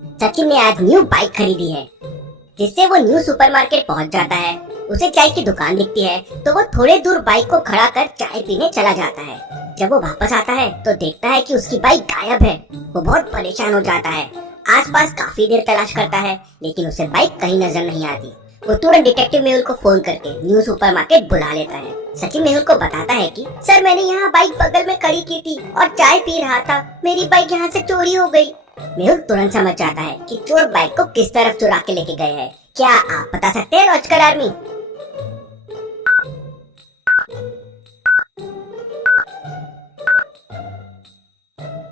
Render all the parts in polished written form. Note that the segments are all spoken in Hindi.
सचिन ने आज न्यू बाइक खरीदी है, जिससे वो न्यू सुपरमार्केट पहुंच जाता है। उसे चाय की दुकान दिखती है तो वो थोड़े दूर बाइक को खड़ा कर चाय पीने चला जाता है। जब वो वापस आता है तो देखता है कि उसकी बाइक गायब है। वो बहुत परेशान हो जाता है। आसपास काफी देर तलाश करता है, लेकिन उसे बाइक कहीं नजर नहीं आती। वो तुरंत डिटेक्टिव मेहुल को फोन करके न्यू सुपरमार्केट बुला लेता है। सचिन मेहुल को बताता है कि सर, मैंने यहाँ बाइक बगल में खड़ी की थी और चाय पी रहा था। मेरी बाइक यहाँ से चोरी हो गई। मेहुल तुरंत समझ जाता है कि चोर बाइक को किस तरफ चुरा के लेके गए हैं। क्या आप बता सकते हैं लॉजिकल आर्मी?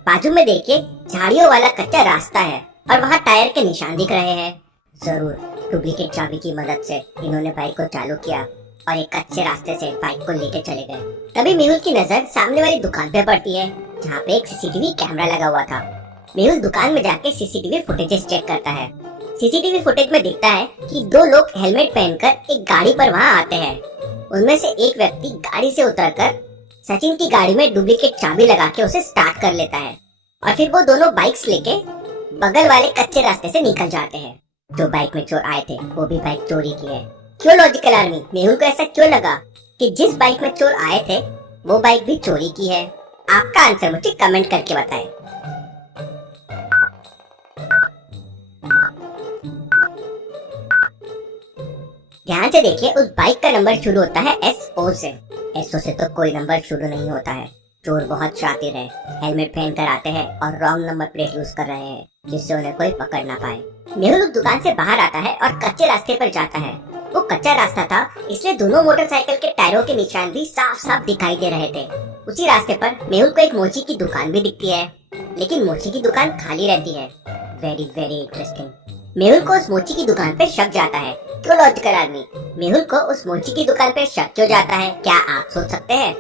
बाजू में देखिए, झाड़ियों वाला कच्चा रास्ता है और वहाँ टायर के निशान दिख रहे हैं। जरूर डुप्लीकेट चाबी की मदद से इन्होंने बाइक को चालू किया और एक कच्चे रास्ते से बाइक को लेके चले गए। तभी मेहुल की नजर सामने वाली दुकान पे पड़ती है, जहाँ पे एक सीसीटीवी कैमरा लगा हुआ था। मेहुल दुकान में जाके सीसीटीवी फुटेजेस चेक करता है। सीसीटीवी फुटेज में दिखता है कि दो लोग हेलमेट पहनकर एक गाड़ी पर वहाँ आते हैं। उनमें से एक व्यक्ति गाड़ी से उतरकर सचिन की गाड़ी में डुप्लीकेट चाबी लगा के उसे स्टार्ट कर लेता है और फिर वो दोनों बाइक्स लेके बगल वाले कच्चे रास्ते से निकल जाते हैं। जो बाइक में चोर आए थे वो भी बाइक चोरी की है। क्यों लॉजिकल आर्मी? मेहुल को ऐसा क्यों लगा कि जिस बाइक में चोर आए थे वो बाइक भी चोरी की है? आपका आंसर मुझे कमेंट करके बताएं। ध्यान से देखिए, उस बाइक का नंबर शुरू होता है SO से। SO से तो कोई नंबर शुरू नहीं होता है। चोर बहुत शातिर है, हेलमेट पहन कर आते हैं और रॉन्ग नंबर प्लेट यूज कर रहे हैं, जिससे उन्हें कोई पकड़ ना पाए। मेहुल उस दुकान से बाहर आता है और कच्चे रास्ते पर जाता है। वो कच्चा रास्ता था, इसलिए दोनों मोटरसाइकिल के टायरों के निशान भी साफ साफ दिखाई दे रहे थे। उसी रास्ते पर मेहुल को एक मोची की दुकान भी दिखती है, लेकिन मोची की दुकान खाली रहती है। Very very interesting. मेहुल को उस मोची की दुकान पे शक जाता है। क्यों लॉजिकल आदमी? मेहुल को उस मोची की दुकान पे शक क्यों जाता है? क्या आप सोच सकते हैं?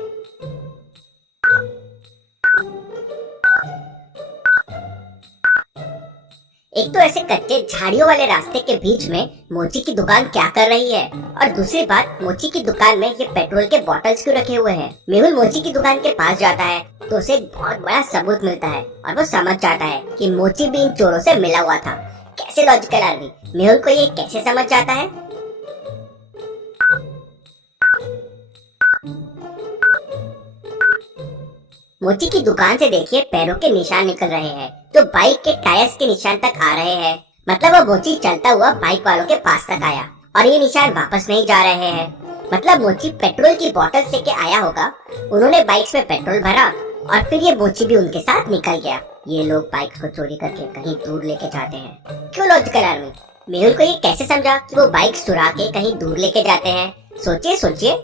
एक तो ऐसे कच्चे झाड़ियों वाले रास्ते के बीच में मोची की दुकान क्या कर रही है, और दूसरी बात, मोची की दुकान में ये पेट्रोल के बॉटल्स क्यों रखे हुए हैं? मेहुल मोची की दुकान के पास जाता है तो उसे एक बहुत बड़ा सबूत मिलता है और वो समझ जाता है कि मोची भी इन चोरों से मिला हुआ था। कैसे लॉजिकल आदमी? मेहुल को ये कैसे समझ जाता है? मोची की दुकान से देखिए, पैरों के निशान निकल रहे हैं जो बाइक के टायर्स के निशान तक आ रहे हैं। मतलब वो मोची चलता हुआ बाइक वालों के पास तक आया और ये निशान वापस नहीं जा रहे हैं। मतलब मोची पेट्रोल की बोतल लेके आया होगा, उन्होंने बाइक्स में पेट्रोल भरा और फिर ये मोची भी उनके साथ निकल गया। ये लोग बाइक को चोरी करके कहीं दूर लेके जाते हैं। क्यों लॉजिकल आर्मी? मेहुल को ये कैसे समझा कि वो बाइक चुरा के कहीं दूर लेके जाते हैं? सोचिए सोचिए।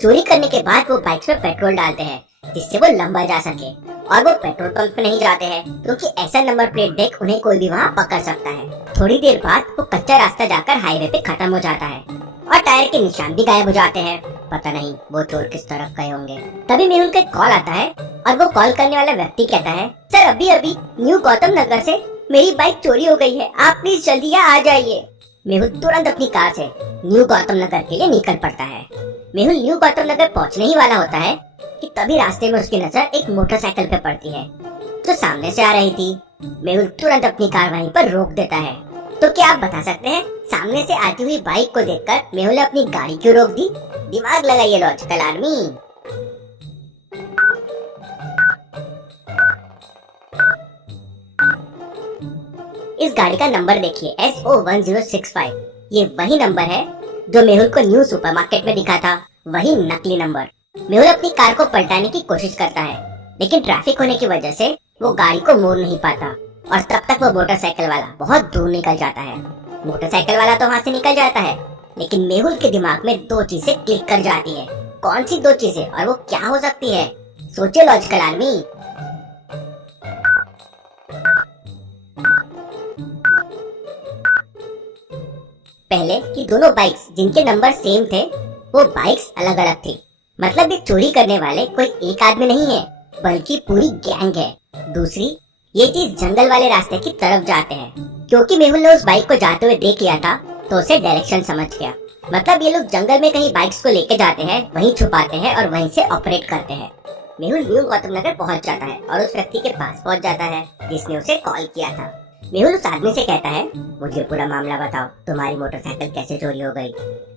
चोरी करने के बाद वो बाइक में पेट्रोल डालते हैं जिससे वो लंबा जा सके, और वो पेट्रोल पंप पे नहीं जाते हैं क्योंकि ऐसा नंबर प्लेट देख उन्हें कोई भी वहाँ पकड़ सकता है। थोड़ी देर बाद वो कच्चा रास्ता जाकर हाईवे पे खत्म हो जाता है और टायर के निशान भी गायब हो जाते हैं। पता नहीं वो चोर किस तरफ गए होंगे। तभी मेहुल का कॉल आता है और वो कॉल करने वाला व्यक्ति कहता है, सर, अभी अभी न्यू गौतम नगर से मेरी बाइक चोरी हो गई है, आप प्लीज जल्दी यहाँ आ जाइए। मेहुल तुरंत अपनी कार से न्यू गौतम नगर के लिए निकल पड़ता है। मेहुल न्यू गौतम नगर पहुंचने ही वाला होता है कि तभी रास्ते में उसकी नजर एक मोटरसाइकिल पे पड़ती है जो सामने से आ रही थी। मेहुल तुरंत अपनी कार वहीं पर रोक देता है। तो क्या आप बता सकते हैं सामने से आती हुई बाइक को देखकर मेहुल ने अपनी गाड़ी क्यों रोक दी? दिमाग लगाइए लॉजिकल आर्मी। इस गाड़ी का नंबर देखिए, SO1065। ये वही नंबर है जो मेहुल को न्यू सुपरमार्केट में दिखा था, वही नकली नंबर। मेहुल अपनी कार को पलटाने की कोशिश करता है, लेकिन ट्रैफिक होने की वजह से वो गाड़ी को मोड़ नहीं पाता और तब तक वो मोटरसाइकिल वाला बहुत दूर निकल जाता है। मोटरसाइकिल वाला तो वहाँ से निकल जाता है, लेकिन मेहुल के दिमाग में दो चीजें क्लिक कर जाती है। कौन सी दो चीजें और वो क्या हो सकती है? सोचिए लॉजिकल आर्मी। पहले कि दोनों बाइक्स जिनके नंबर सेम थे वो बाइक्स अलग अलग थी। मतलब ये चोरी करने वाले कोई एक आदमी नहीं है, बल्कि पूरी गैंग है। दूसरी, ये चीज जंगल वाले रास्ते की तरफ जाते हैं। क्योंकि मेहुल ने उस बाइक को जाते हुए देख लिया था तो उसे डायरेक्शन समझ गया मतलब ये लोग जंगल में कहीं बाइक्स को लेके जाते हैं, वहीं छुपाते हैं और वहीं से ऑपरेट करते हैं। मेहुल न्यू गौतम नगर पहुंच जाता है और उस व्यक्ति के पास पहुंच जाता है जिसने उसे कॉल किया था। मेहुल उस आदमी से कहता है, मुझे पूरा मामला बताओ, तुम्हारी मोटरसाइकिल कैसे चोरी हो गई।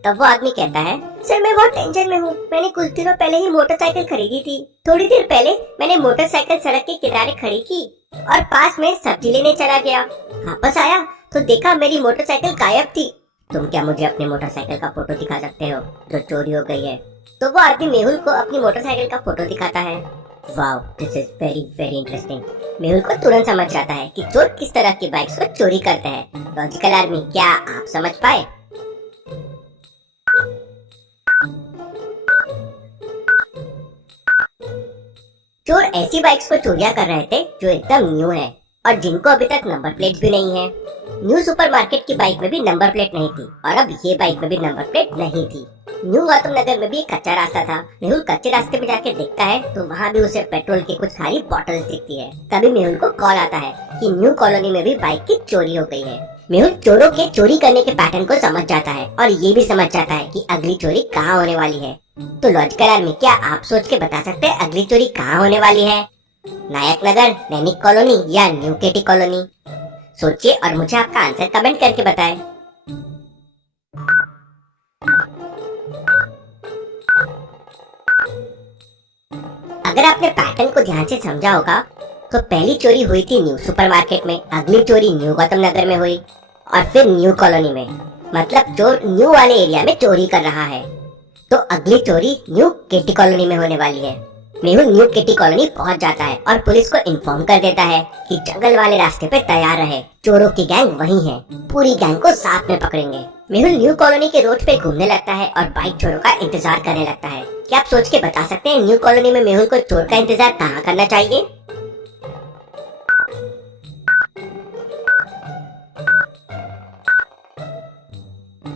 तब वो आदमी कहता है, सर मैं बहुत टेंशन में हूँ। मैंने कुछ दिनों पहले ही मोटरसाइकिल खरीदी थी। थोड़ी देर पहले मैंने मोटरसाइकिल सड़क के किनारे खड़ी की और पास में सब्जी लेने चला गया। वापस आया तो देखा मेरी मोटरसाइकिल गायब थी। तुम क्या मुझे अपनी मोटरसाइकिल का फोटो दिखा सकते हो जो चोरी हो गई है। तो वो आदमी मेहुल को अपनी मोटरसाइकिल का फोटो दिखाता है। Wow, this is very very interesting. Mehul को तुरंत समझ जाता है कि चोर किस तरह की बाइक्स को चोरी करते हैं। लॉजिकल आर्मी, क्या आप समझ पाए? चोर ऐसी बाइक्स को चोरियां कर रहे थे जो एकदम न्यू है और जिनको अभी तक नंबर प्लेट भी नहीं है। न्यू सुपरमार्केट की बाइक में भी नंबर प्लेट नहीं थी और अब ये बाइक में भी नंबर प्लेट नहीं थी। न्यू गौतम नगर में भी एक कच्चा रास्ता था। मेहुल कच्चे रास्ते पे जाके देखता है तो वहाँ भी उसे पेट्रोल की कुछ सारी बॉटल्स दिखती है। तभी मेहुल को कॉल आता है कि न्यू कॉलोनी में भी बाइक की चोरी हो गई है। मेहुल चोरों के चोरी करने के पैटर्न को समझ जाता है और ये भी समझ जाता है कि अगली चोरी कहाँ होने वाली है। तो लॉजिकल आर्मी, क्या आप सोच के बता सकते हैं अगली चोरी कहाँ होने वाली है? नायक नगर, नैनिक कॉलोनी या न्यू केटी कॉलोनी? सोचिए और मुझे आपका आंसर कमेंट करके बताएं। अगर आपने पैटर्न को ध्यान से समझा होगा तो पहली चोरी हुई थी न्यू सुपरमार्केट में, अगली चोरी न्यू गौतम नगर में हुई और फिर न्यू कॉलोनी में। मतलब चोर न्यू वाले एरिया में चोरी कर रहा है। तो अगली चोरी न्यू केटी कॉलोनी में होने वाली है। मेहुल न्यू केटी कॉलोनी पहुंच जाता है और पुलिस को इन्फॉर्म कर देता है कि जंगल वाले रास्ते पे तैयार रहे, चोरों की गैंग वहीं है, पूरी गैंग को साथ में पकड़ेंगे। मेहुल न्यू कॉलोनी के रोड पे घूमने लगता है और बाइक चोरों का इंतजार करने लगता है। क्या आप सोच के बता सकते हैं न्यू कॉलोनी में मेहुल को चोर का इंतजार कहाँ करना चाहिए?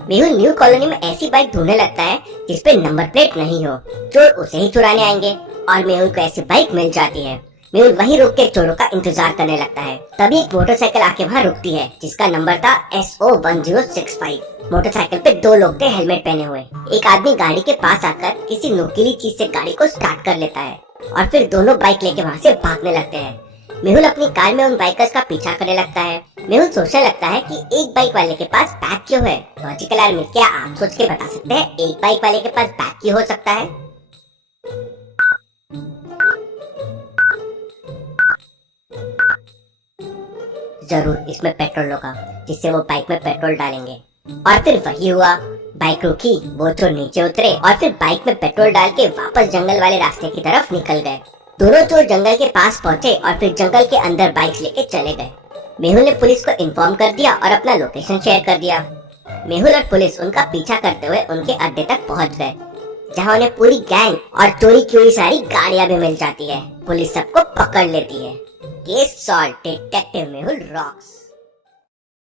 मेहुल न्यू कॉलोनी में ऐसी बाइक ढूंढने लगता है जिसपे नंबर प्लेट नहीं हो। चोर उसे ही चुराने आएंगे और मेहुल को ऐसी बाइक मिल जाती है। मेहुल वहीं रुक के चोरों का इंतजार करने लगता है। तभी एक मोटरसाइकिल आके वहाँ रुकती है जिसका नंबर था SO1065। मोटरसाइकिल पे दो लोग थे हेलमेट पहने हुए। एक आदमी गाड़ी के पास आकर किसी नुकीली चीज से गाड़ी को स्टार्ट कर लेता है और फिर दोनों बाइक लेके वहाँ से भागने लगते हैं। मेहुल अपनी कार में उन बाइकर्स का पीछा करने लगता है। मेहुल सोचने लगता है कि एक बाइक वाले के पास बैग क्यों है। लॉजिकल आर्मी, क्या आप सोच के बता सकते हैं एक बाइक वाले के पास बैग क्यों हो सकता है? जरूर इसमें पेट्रोल होगा जिससे वो बाइक में पेट्रोल डालेंगे। और फिर वही हुआ। बाइक रुकी, वो चोर नीचे उतरे और फिर बाइक में पेट्रोल डाल के वापस जंगल वाले रास्ते की तरफ निकल गए। दोनों चोर जंगल के पास पहुंचे और फिर जंगल के अंदर बाइक लेके चले गए। मेहुल ने पुलिस को इन्फॉर्म कर दिया और अपना लोकेशन शेयर कर दिया। मेहुल और पुलिस उनका पीछा करते हुए उनके अड्डे तक पहुंच गए, जहां उन्हें पूरी गैंग और चोरी की हुई सारी गाड़ियां भी मिल जाती है। पुलिस सबको पकड़ लेती है। Case solve, detective Mehul rocks.